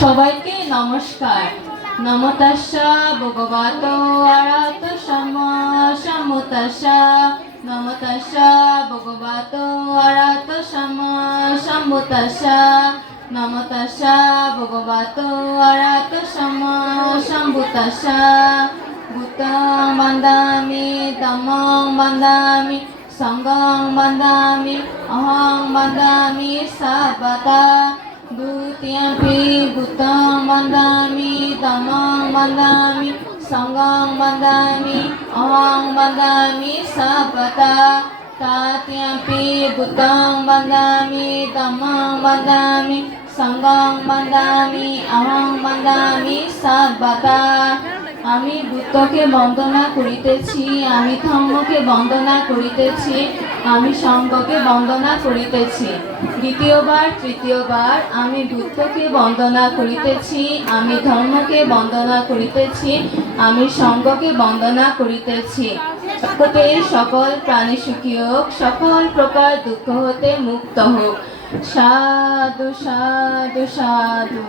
সবাইকে নমস্কার। নমতাস্য ভগবত আরাত সম সমতাস্য নমতাস্য ভগবত আরাত সম সমতাস্য নমতাস্য ভগবত আরাত সম সম্ভুতাস্য ভূতং বন্দামি তমং বন্দামি সঙ্গং বন্দামি অহং বন্দামি সাবতা দ্বিতীয়পি ভূতং বন্দামি তমং বন্দামি সঙ্গং বন্দামি অহং বন্দামি সাবতা তাত্যপি ভূতং বন্দামি তমং বন্দামি সঙ্গং বন্দামি অহং বন্দামি সাবতা আমি বুদ্ধকে বন্দনা করিতেছি, আমি ধর্মকে বন্দনা করিতেছি আমি সঙ্গকে বন্দনা করিতেছি। দ্বিতীয়বার, তৃতীয়বার আমি বুদ্ধকে বন্দনা করিতেছি, আমি ধর্মকে বন্দনা করিতেছি, আমি সঙ্গকে বন্দনা করিতেছি। সকল প্রাণী সুখী হোক, সকল প্রকার দুঃখ হতে মুক্ত হোক। সাধু সাধু সাধু।